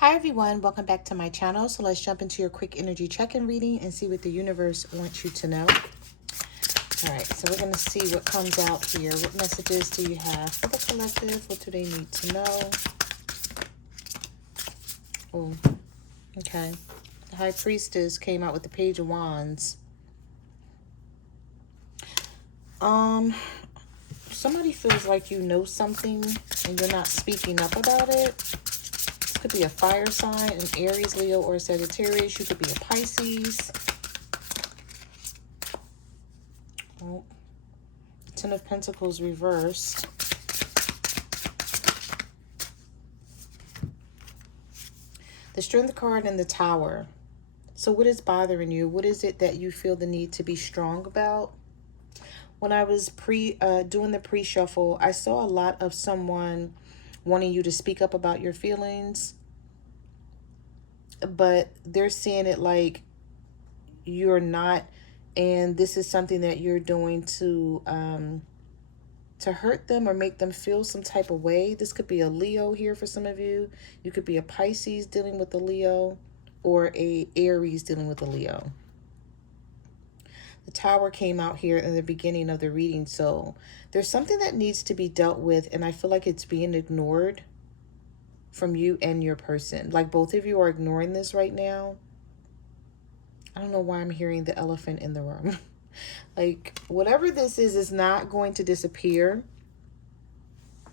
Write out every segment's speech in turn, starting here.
Hi everyone, welcome back to my channel. So let's jump into your quick energy check-in reading and see what the universe wants you to know. All right, so we're going to see what comes out here. What messages do you have for the collective? What do they need to know? Oh, okay. The High Priestess came out with the Page of Wands. Somebody feels like you know something and you're not speaking up about it. This could be a fire sign, an Aries, Leo, or Sagittarius. You could be a Pisces. Oh, Ten of Pentacles reversed. The Strength card and the Tower. So what is bothering you? What is it that you feel the need to be strong about? When I was doing the pre-shuffle, I saw a lot of someone wanting you to speak up about your feelings, but they're seeing it like you're not, and this is something that you're doing to hurt them or make them feel some type of way. This could be a Leo here for some of you. You could be a Pisces dealing with a Leo, or a Aries dealing with a Leo. The Tower came out here in the beginning of the reading, so there's something that needs to be dealt with, and I feel like it's being ignored from you and your person. Like both of you are ignoring this right now. I don't know why I'm hearing the elephant in the room. Like whatever this is not going to disappear.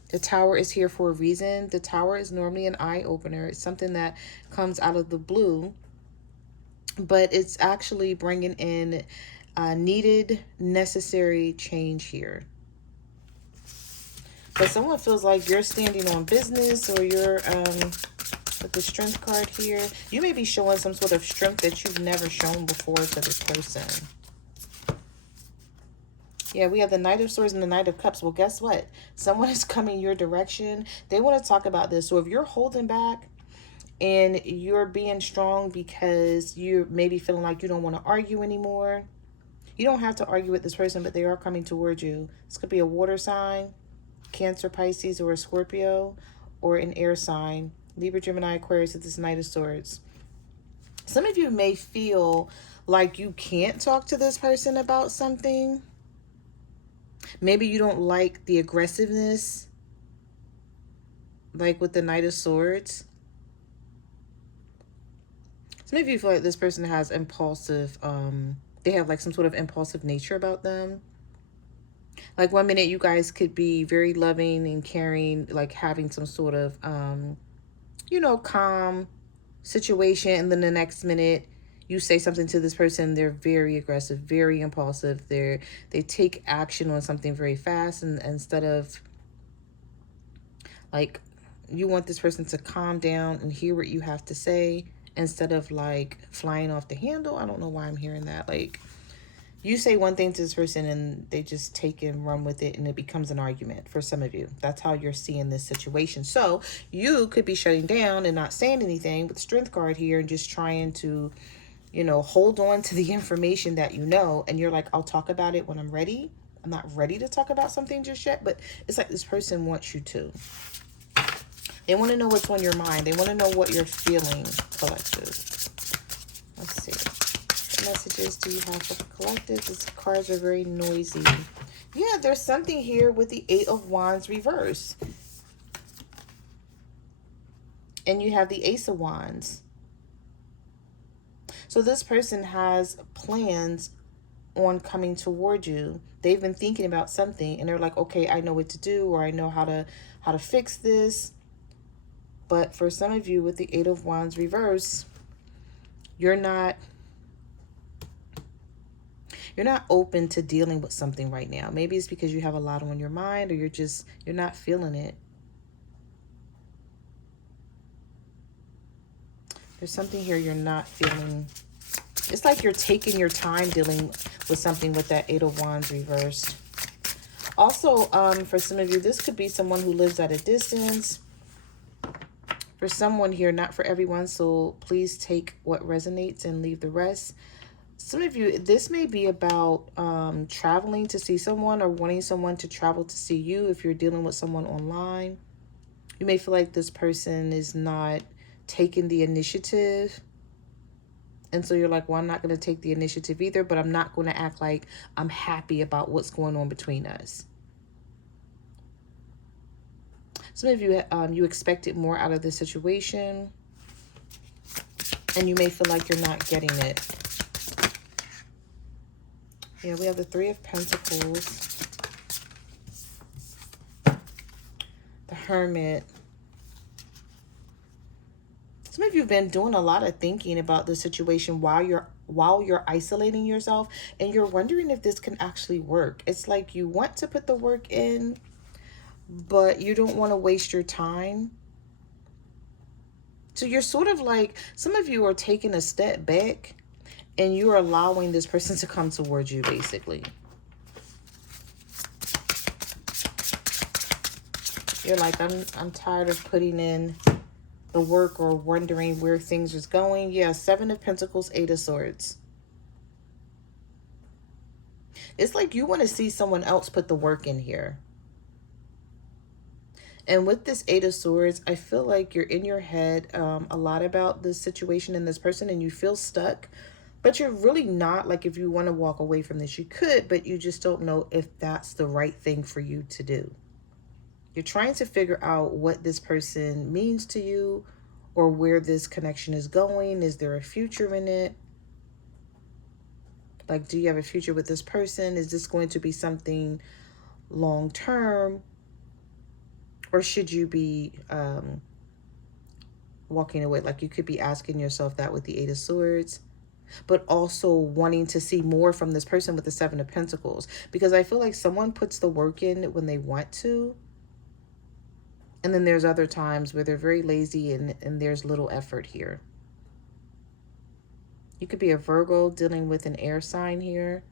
The Tower is here for a reason. The Tower is normally an eye-opener. It's something that comes out of the blue, but it's actually bringing in needed, necessary change here. But someone feels like you're standing on business, or you're with the Strength card here. You may be showing some sort of strength that you've never shown before to this person. Yeah, we have the Knight of Swords and the Knight of Cups. Well, guess what? Someone is coming your direction. They want to talk about this. So if you're holding back and you're being strong because you're maybe feeling like you don't want to argue anymore, you don't have to argue with this person, but they are coming towards you. This could be a water sign, Cancer, Pisces, or a Scorpio, or an air sign, Libra, Gemini, Aquarius with this Knight of Swords. Some of you may feel like you can't talk to this person about something. Maybe you don't like the aggressiveness, like with the Knight of Swords. Some of you feel like this person has impulsive, they have like some sort of impulsive nature about them. Like one minute you guys could be very loving and caring, like having some sort of, calm situation. And then the next minute you say something to this person, they're very aggressive, very impulsive. They take action on something very fast. And instead of like, you want this person to calm down and hear what you have to say instead of like flying off the handle. I don't know why I'm hearing that. Like, you say one thing to this person and they just take and run with it, and it becomes an argument for some of you. That's how you're seeing this situation. So you could be shutting down and not saying anything with the Strength card here and just trying to, hold on to the information that you know. And you're like, I'll talk about it when I'm ready. I'm not ready to talk about something just yet. But it's like this person wants you to. They want to know what's on your mind. They want to know what you're feeling, collective. Let's see. What messages do you have for the collective? These cards are very noisy. Yeah, there's something here with the Eight of Wands reverse. And you have the Ace of Wands. So this person has plans on coming toward you. They've been thinking about something and they're like, okay, I know what to do, or I know how to fix this. But for some of you with the Eight of Wands reverse, you're not open to dealing with something right now. Maybe it's because you have a lot on your mind, or you're not feeling it. There's something here you're not feeling. It's like you're taking your time dealing with something with that Eight of Wands reversed. Also, for some of you, this could be someone who lives at a distance. For someone here, not for everyone, so please take what resonates and leave the rest. Some of you, this may be about traveling to see someone, or wanting someone to travel to see you if you're dealing with someone online. You may feel like this person is not taken the initiative. And so you're like, well, I'm not going to take the initiative either, but I'm not going to act like I'm happy about what's going on between us. Some of you, you expected more out of this situation, and you may feel like you're not getting it. Yeah, we have the Three of Pentacles, the Hermit. Some of you have been doing a lot of thinking about the situation while you're isolating yourself, and you're wondering if this can actually work. It's like you want to put the work in, but you don't want to waste your time. So you're sort of like, some of you are taking a step back and you're allowing this person to come towards you, basically. You're like, I'm tired of putting in the work or wondering where things is going. Yeah, Seven of Pentacles, Eight of Swords. It's like you want to see someone else put the work in here. And with this Eight of Swords, I feel like you're in your head a lot about this situation and this person, and you feel stuck. But you're really not. Like, if you want to walk away from this, you could, but you just don't know if that's the right thing for you to do. You're trying to figure out what this person means to you or where this connection is going. Is there a future in it? Like, do you have a future with this person? Is this going to be something long term? Or should you be walking away? Like, you could be asking yourself that with the Eight of Swords, but also wanting to see more from this person with the Seven of Pentacles. Because I feel like someone puts the work in when they want to. And then there's other times where they're very lazy and there's little effort here. You could be a Virgo dealing with an air sign here.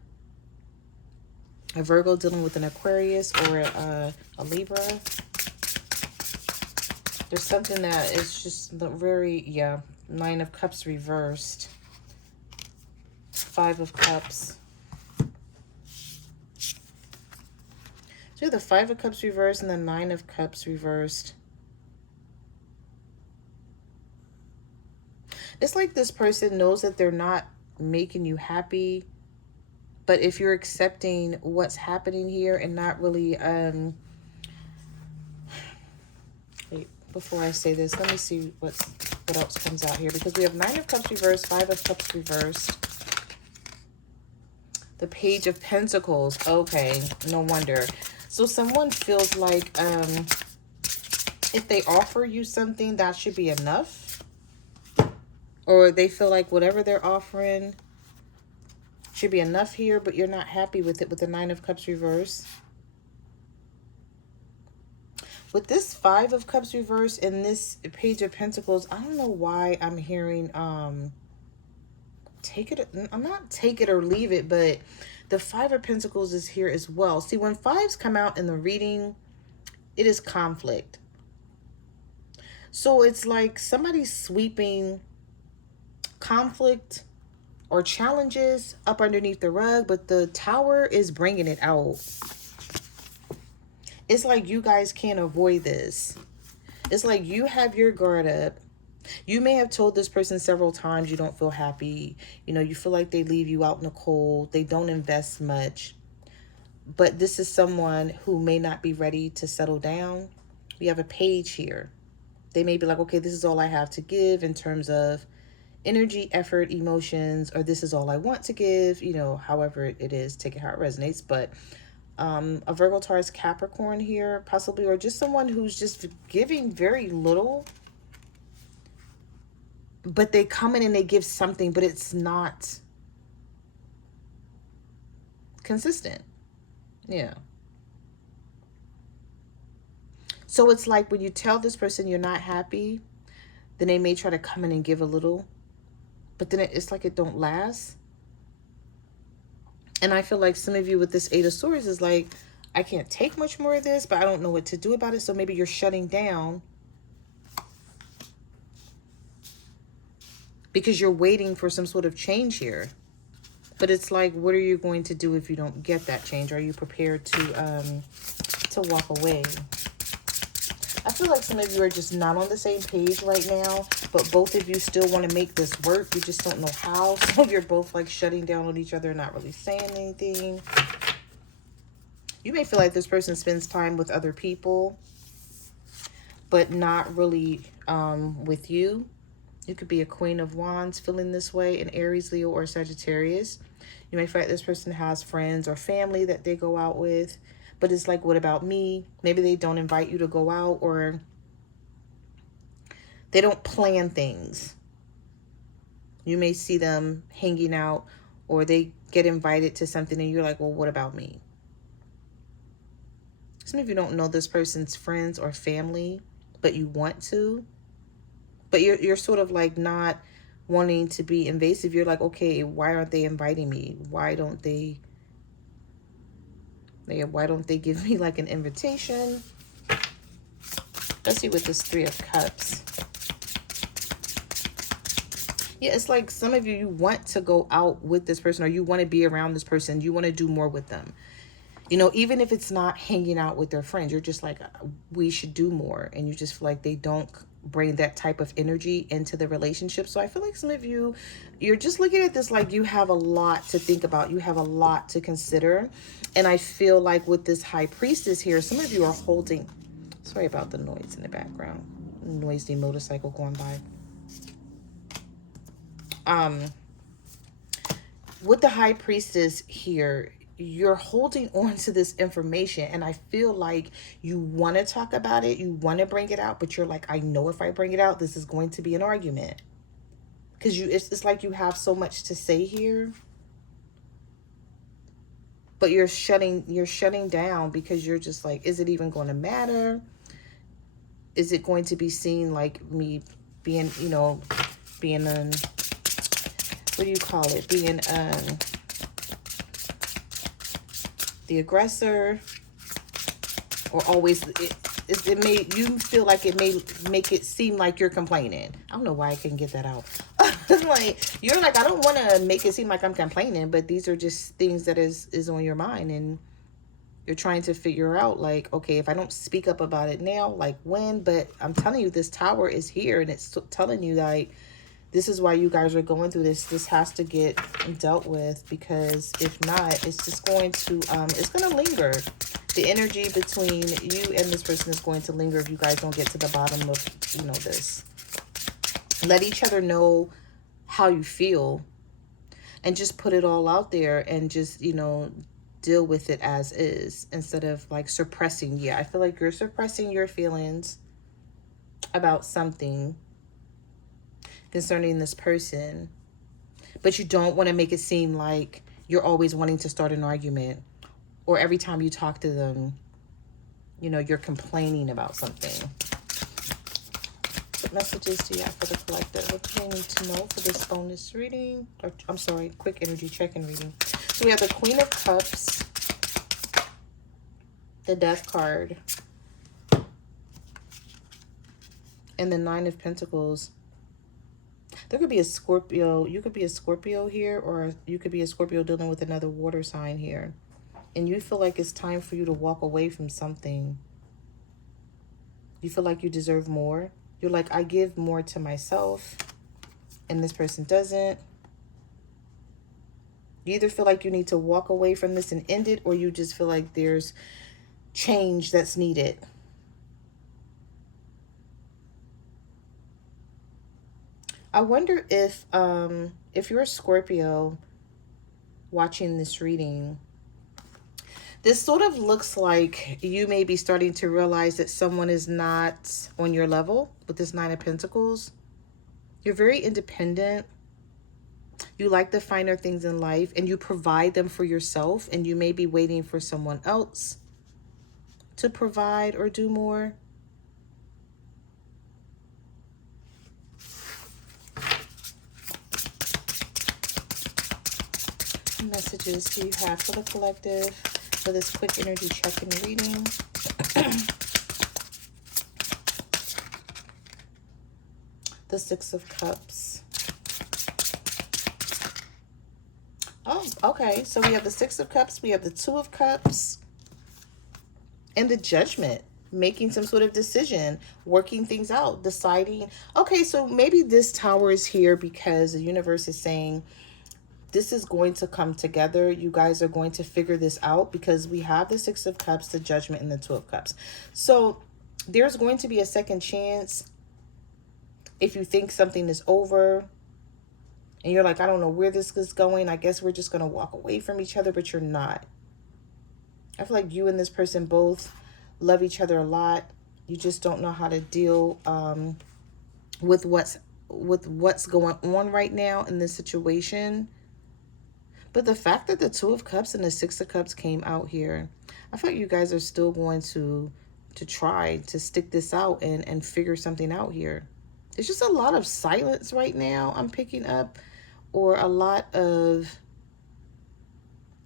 A Virgo dealing with an Aquarius or a Libra. There's something that is just very, yeah, Nine of Cups reversed. Five of Cups. So you have the Five of Cups reversed and the Nine of Cups reversed. It's like this person knows that they're not making you happy. But if you're accepting what's happening here and not really... Wait, before I say this, let me see what else comes out here. Because we have Nine of Cups reversed, Five of Cups reversed. The Page of Pentacles. Okay, no wonder. So someone feels like if they offer you something, that should be enough. Or they feel like whatever they're offering should be enough here, but you're not happy with it with the Nine of Cups reverse. With this Five of Cups reverse and this Page of Pentacles, I don't know why I'm hearing take it. I'm not take it or leave it, but the Five of Pentacles is here as well. See, when fives come out in the reading, it is conflict. So it's like somebody's sweeping conflict or challenges up underneath the rug, but the Tower is bringing it out. It's like you guys can't avoid this. It's like you have your guard up. You may have told this person several times you don't feel happy. You know, you feel like they leave you out in the cold. They don't invest much. But this is someone who may not be ready to settle down. We have a Page here. They may be like, okay, this is all I have to give in terms of energy, effort, emotions, or this is all I want to give, you know, however it is, take it how it resonates. But a Virgo, Taurus, Capricorn here, possibly, or just someone who's just giving very little, but they come in and they give something, but it's not consistent. Yeah. So it's like when you tell this person you're not happy, then they may try to come in and give a little, but then it's like it don't last. And I feel like some of you with this Eight of Swords is like, I can't take much more of this, but I don't know what to do about it. So maybe you're shutting down because you're waiting for some sort of change here. But it's like, what are you going to do if you don't get that change? Are you prepared to walk away? I feel like some of you are just not on the same page right now, but both of you still want to make this work. You just don't know how. So you're both like shutting down on each other, not really saying anything. You may feel like this person spends time with other people, but not really with you. You could be a Queen of Wands feeling this way, an Aries, Leo, or Sagittarius. You may feel like this person has friends or family that they go out with, but it's like, what about me? Maybe they don't invite you to go out, or they don't plan things. You may see them hanging out, or they get invited to something and you're like, well, what about me? Some of you don't know this person's friends or family, but you want to. But you're sort of like not wanting to be invasive. You're like, okay, why aren't they inviting me? Why don't they give me like an invitation? Let's see with this Three of Cups. Yeah, it's like some of you want to go out with this person, or you want to be around this person. You want to do more with them. You know, even if it's not hanging out with their friends, you're just like, we should do more. And you just feel like they don't bring that type of energy into the relationship. So I feel like some of you, you're just looking at this like you have a lot to think about. You have a lot to consider. And I feel like with this High Priestess here, some of you are holding, sorry about the noise in the background, noisy motorcycle going by. With the High Priestess here, you're holding on to this information, and I feel like you want to talk about it, you want to bring it out, but you're like, I know if I bring it out, this is going to be an argument. Because it's like you have so much to say here, but you're shutting down because you're just like, is it even going to matter? Is it going to be seen like me being, you know, being an, what do you call it? Being the aggressor, or always it may, you feel like it may make it seem like you're complaining. I don't know why I couldn't get that out. Like, you're like, I don't want to make it seem like I'm complaining, but these are just things that is on your mind, and you're trying to figure out like, okay, if I don't speak up about it now, like when? But I'm telling you, this Tower is here, and it's telling you like, this is why you guys are going through this. This has to get dealt with, because if not, it's just going to, it's going to linger. The energy between you and this person is going to linger if you guys don't get to the bottom of, you know, this. Let each other know how you feel, and just put it all out there, and just, you know, deal with it as is, instead of like suppressing. Yeah, I feel like you're suppressing your feelings about something concerning this person, but you don't want to make it seem like you're always wanting to start an argument, or every time you talk to them, you know, you're complaining about something. What messages do you have for the collective? What do they need to know for this bonus reading? Or, I'm sorry, quick energy check-in reading. So we have the Queen of Cups, the Death card, and the Nine of Pentacles. There could be a Scorpio. You could be a Scorpio here, or you could be a Scorpio dealing with another water sign here. And you feel like it's time for you to walk away from something. You feel like you deserve more. You're like, I give more to myself, and this person doesn't. You either feel like you need to walk away from this and end it, or you just feel like there's change that's needed. I wonder if you're a Scorpio watching this reading, this sort of looks like you may be starting to realize that someone is not on your level with this Nine of Pentacles. You're very independent. You like the finer things in life, and you provide them for yourself, and you may be waiting for someone else to provide or do more. What messages do you have for the collective for this quick energy check-in reading? The Six of Cups. Oh, okay. So we have the Six of Cups, we have the Two of Cups, and the Judgment. making some sort of decision, working things out, deciding, okay, so maybe this Tower is here because the universe is saying this is going to come together. You guys are going to figure this out, because we have the Six of Cups, the Judgment, and the Two of Cups. So there's going to be a second chance. If you think something is over and you're like, I don't know where this is going, I guess we're just going to walk away from each other, but you're not. I feel like you and this person both love each other a lot. You just don't know how to deal with what's going on right now in this situation. But the fact that the Two of Cups and the Six of Cups came out here, I feel like you guys are still going to try to stick this out and figure something out here. There's just a lot of silence right now I'm picking up, or a lot of,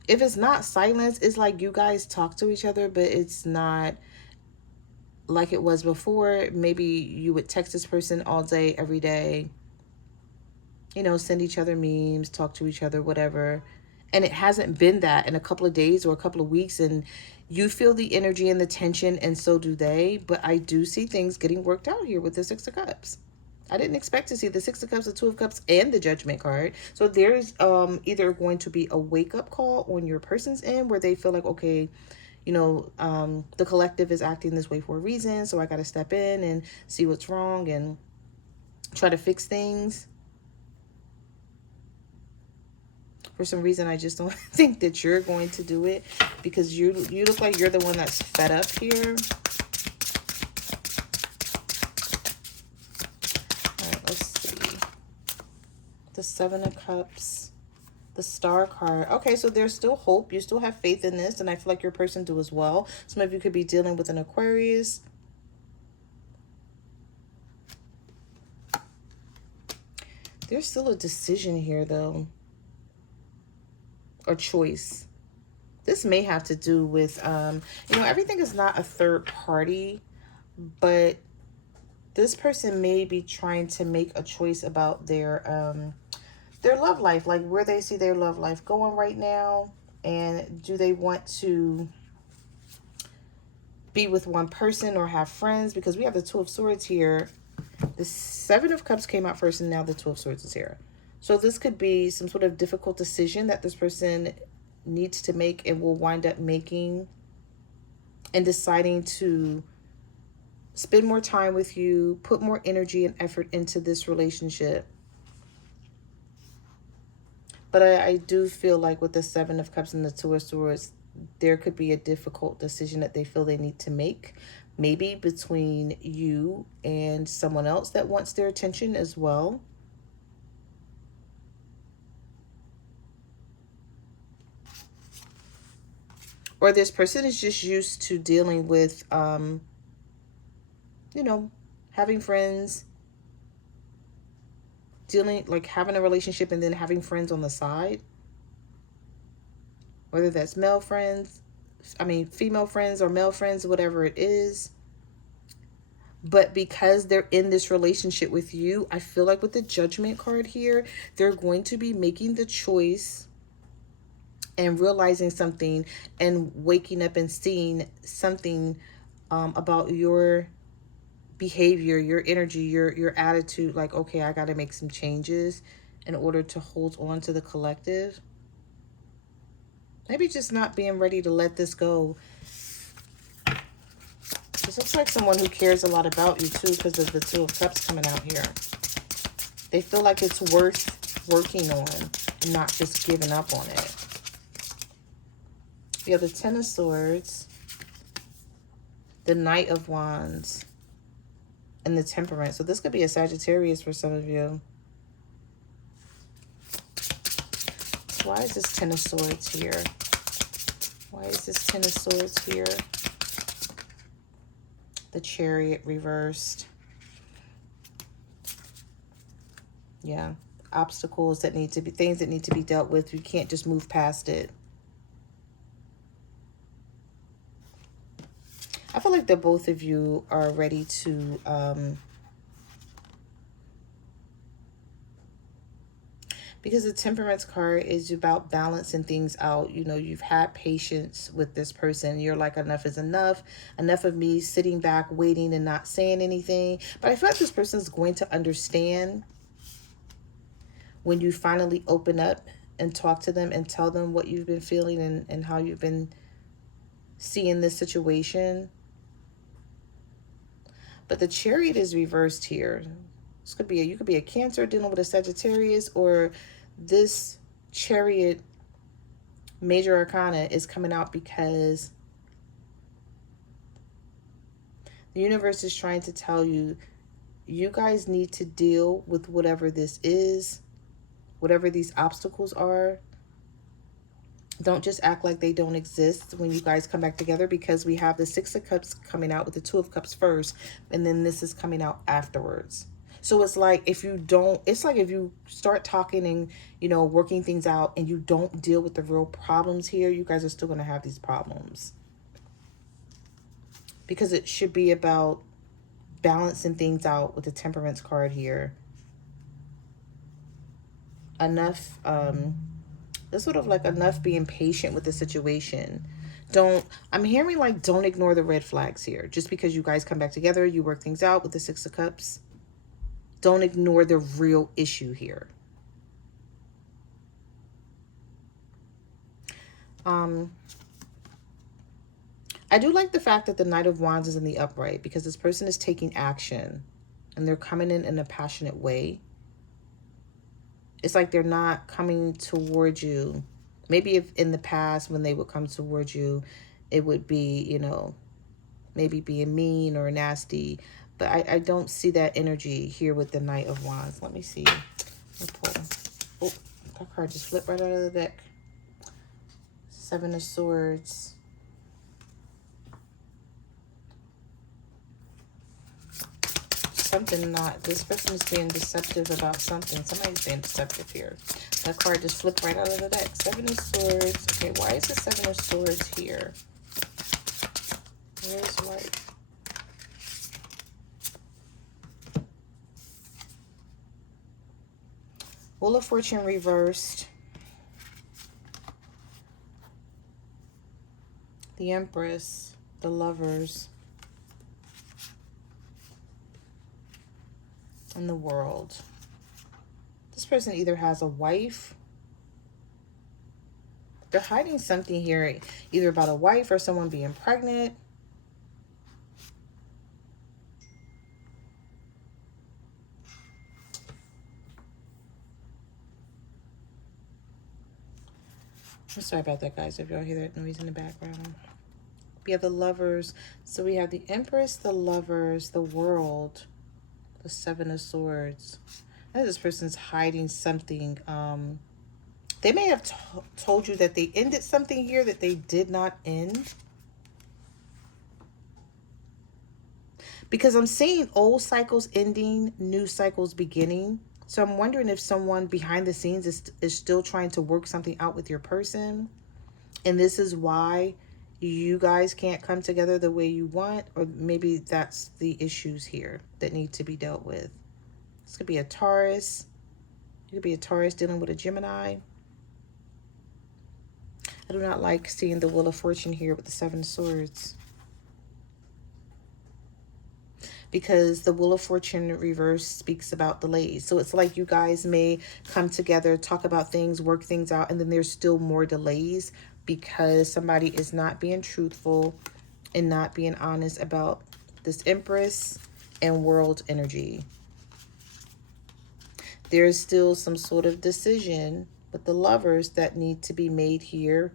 if it's not silence, it's like you guys talk to each other, but it's not like it was before. Maybe you would text this person all day, every day, you know, send each other memes, talk to each other, whatever. And it hasn't been that in a couple of days or a couple of weeks, and you feel the energy and the tension, and so do they. But I do see things getting worked out here with the Six of Cups. I didn't expect to see the Six of Cups, the Two of Cups, and the Judgment card. So there's either going to be a wake-up call on your person's end, where they feel like, okay, you know, the collective is acting this way for a reason, so I got to step in and see what's wrong and try to fix things. For some reason, I just don't think that you're going to do it, because you look like you're the one that's fed up here. All right, let's see. The Seven of Cups, the Star card. Okay, so there's still hope. You still have faith in this, and I feel like your person do as well. Some of you could be dealing with an Aquarius. There's still a decision here, though. Or choice. This may have to do with, you know, everything is not a third party, but this person may be trying to make a choice about their love life, like where they see their love life going right now, and do they want to be with one person or have friends, because we have the Two of Swords here. The Seven of Cups came out first, and now the Two of Swords is here. So this could be some sort of difficult decision that this person needs to make and will wind up making, and deciding to spend more time with you, put more energy and effort into this relationship. But I do feel like with the Seven of Cups and the Two of Swords, there could be a difficult decision that they feel they need to make. Maybe between you and someone else that wants their attention as well. Or this person is just used to dealing with, you know, having friends, like having a relationship and then having friends on the side. Whether that's female friends or male friends, whatever it is. But because they're in this relationship with you, I feel like with the Judgment card here, they're going to be making the choice and realizing something and waking up and seeing something about your behavior, your energy, your attitude. Like, okay, I got to make some changes in order to hold on to the collective. Maybe just not being ready to let this go. This looks like someone who cares a lot about you too, because of the Two of Cups coming out here. They feel like it's worth working on and not just giving up on it. We have the Ten of Swords, the Knight of Wands, and the Temperance. So this could be a Sagittarius for some of you. So why is this Ten of Swords here? Why is this Ten of Swords here? The Chariot reversed. Yeah. Obstacles that need to be, things that need to be dealt with. You can't just move past it. I feel like that both of you are ready to Because the Temperance card is about balancing things out. You know, you've had patience with this person. You're like, enough is enough. Enough of me sitting back, waiting and not saying anything. But I feel like this person is going to understand when you finally open up and talk to them and tell them what you've been feeling and how you've been seeing this situation. But the Chariot is reversed here. This could be you could be a Cancer dealing with a Sagittarius, or this Chariot major arcana is coming out because the universe is trying to tell you, you guys need to deal with whatever this is, whatever these obstacles are. Don't just act like they don't exist when you guys come back together, because we have the Six of Cups coming out with the Two of Cups first, and then this is coming out afterwards. So it's like if you don't, it's like if you start talking and, you know, working things out and you don't deal with the real problems here, you guys are still going to have these problems. Because it should be about balancing things out with the Temperance card here. Enough, it's sort of like enough being patient with the situation. I'm hearing like, don't ignore the red flags here. Just because you guys come back together, you work things out with the Six of Cups. Don't ignore the real issue here. I do like the fact that the Knight of Wands is in the upright, because this person is taking action and they're coming in a passionate way. It's like they're not coming towards you. Maybe if in the past when they would come towards you, it would be, you know, maybe being mean or nasty. But I don't see that energy here with the Knight of Wands. Let me see. Let me pull. Oh, that card just flipped right out of the deck. Seven of Swords. Something not, this person is being deceptive about something. Somebody's being deceptive here. That card just flipped right out of the deck. Seven of Swords. Okay, why is the Seven of Swords here? Where's white? Wheel of Fortune reversed. The Empress. The Lovers. And the World. This person either has a wife. They're hiding something here, either about a wife or someone being pregnant. I'm sorry about that, guys, if y'all hear that noise in the background. We have the Lovers. So we have the Empress, the Lovers, the World, the Seven of Swords. I think this person's hiding something. They may have told you that they ended something here that they did not end. Because I'm seeing old cycles ending, new cycles beginning. So I'm wondering if someone behind the scenes is still trying to work something out with your person. And this is why you guys can't come together the way you want. Or maybe that's the issues here that need to be dealt with. This could be a Taurus. It could be a Taurus dealing with a Gemini. I do not like seeing the Wheel of Fortune here with the Seven of Swords. Because the Wheel of Fortune reverse speaks about delays. So it's like you guys may come together, talk about things, work things out, and then there's still more delays because somebody is not being truthful and not being honest about this Empress and World energy. There's still some sort of decision with the Lovers that need to be made here.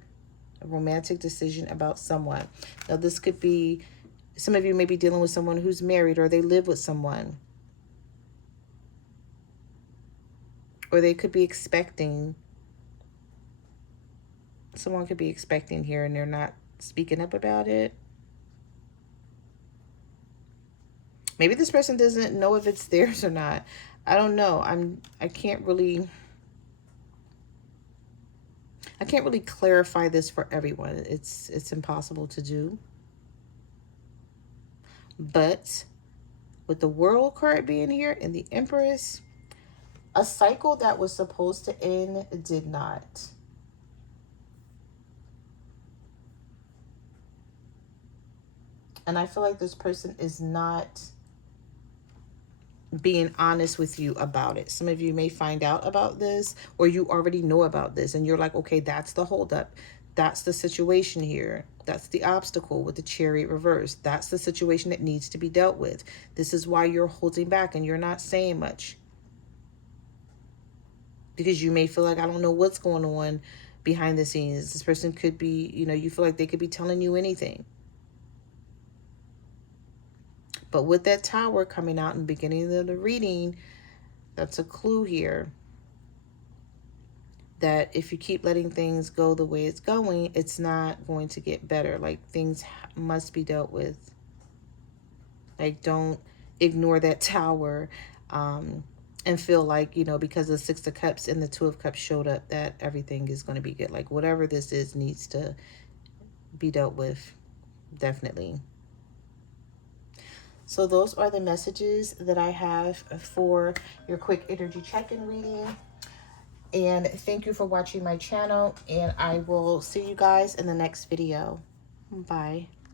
A romantic decision about someone. Now this could be, some of you may be dealing with someone who's married, or they live with someone. Or they could be expecting. Someone could be expecting here and they're not speaking up about it. Maybe this person doesn't know if it's theirs or not. I don't know. I can't really clarify this for everyone. It's impossible to do. But with the World card being here and the Empress, A cycle that was supposed to end did not. And I feel like this person is not being honest with you about it. Some of you may find out about this, or you already know about this, and you're like, okay, that's the holdup. That's the situation here. That's the obstacle with the Chariot reverse. That's the situation that needs to be dealt with. This is why you're holding back and you're not saying much. Because you may feel like, I don't know what's going on behind the scenes. This person could be, you feel like they could be telling you anything. But with that Tower coming out in the beginning of the reading, that's a clue here that if you keep letting things go the way it's going, it's not going to get better. Like, things must be dealt with. Like, don't ignore that Tower and feel like, because the Six of Cups and the Two of Cups showed up, that everything is going to be good. Like, whatever this is needs to be dealt with, definitely. So those are the messages that I have for your quick energy check-in reading. And thank you for watching my channel. And I will see you guys in the next video. Bye.